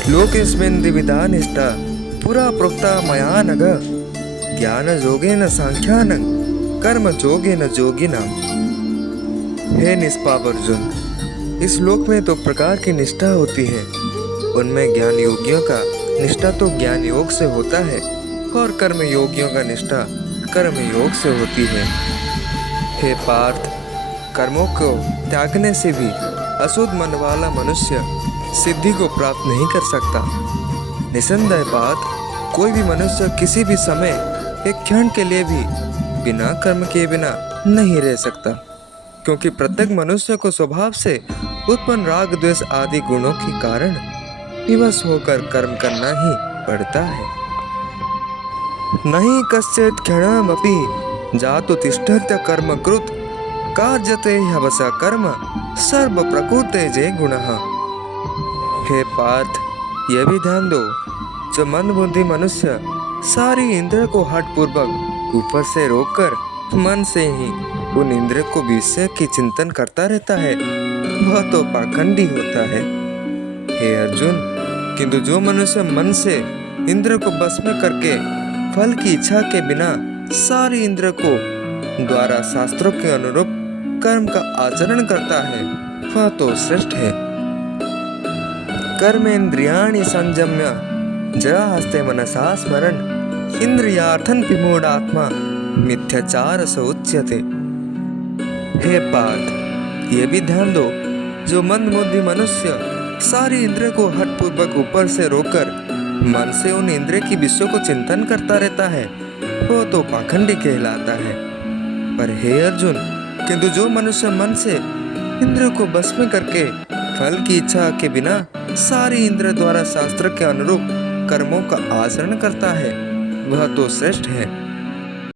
लोकेस्मिन् द्विविधा निष्ठा पुरा प्रोक्ता मया नघ ज्ञान योगेन सांख्यानं कर्म योगेन योगिनाम। हे निष्पाप अर्जुन, इस लोक में दो प्रकार की निष्ठा होती है। उनमें ज्ञान योगियों का निष्ठा तो ज्ञान योग से होता है और कर्म योगियों का निष्ठा कर्म योग से होती है। हे पार्थ, कर्मों को त्यागने से भी अशुद्ध मन वाला मनुष्य सिद्धि को प्राप्त नहीं कर सकता। निसंदेह बात, कोई भी मनुष्य किसी भी समय एक क्षण के लिए भी बिना कर्म किए बिना नहीं रह सकता, क्योंकि प्रत्येक मनुष्य को स्वभाव से उत्पन्न राग द्वेष आदि गुणों के कारण विवश होकर कर्म करना ही पड़ता है। नहीं कश्चित् क्षणमपि जातु तिष्ठत्य कर्म कृत कार्यते ह्यवसा कर्म सर्व प्रकृते जय गुणः। हे पार्थ, यह भी ध्यान दो, जो मंदबुद्धि मनुष्य सारी इंद्रियों को हठ पूर्वक ऊपर से रोककर मन से ही उन इंद्रियों को विषय की चिंतन करता रहता है, वह तो पाखंडी होता है। हे अर्जुन, किंतु जो मनुष्य मन से इंद्र को बस में करके फल की इच्छा के बिना सारी इंद्र को द्वारा शास्त्रों के अनुरूप कर्म का आचरण करता है, वह तो श्रेष्ठ है। कर्मेन्द्रियाणि संयम्य जरा हस्ते मनसा स्मरण इंद्रियार्थन विमूढ़ात्मा मिथ्याचार स उच्यते। हे पार्थ, ये भी ध्यान दो, जो मंदबुद्धि मनुष्य सारी इंद्रियों को हठ पूर्वक ऊपर से रोककर मन से उन इंद्रियों की विषयों को चिंतन करता रहता है, वो तो पाखंडी कहलाता है। पर हे अर्जुन, किंतु जो मनुष्य मन से इंद्रियों को बस में करके फल की इच्छा के बिना सारी इंद्रियों द्वारा शास्त्र के अनुरूप कर्मों का आचरण करता है, वह तो श्रेष्ठ है।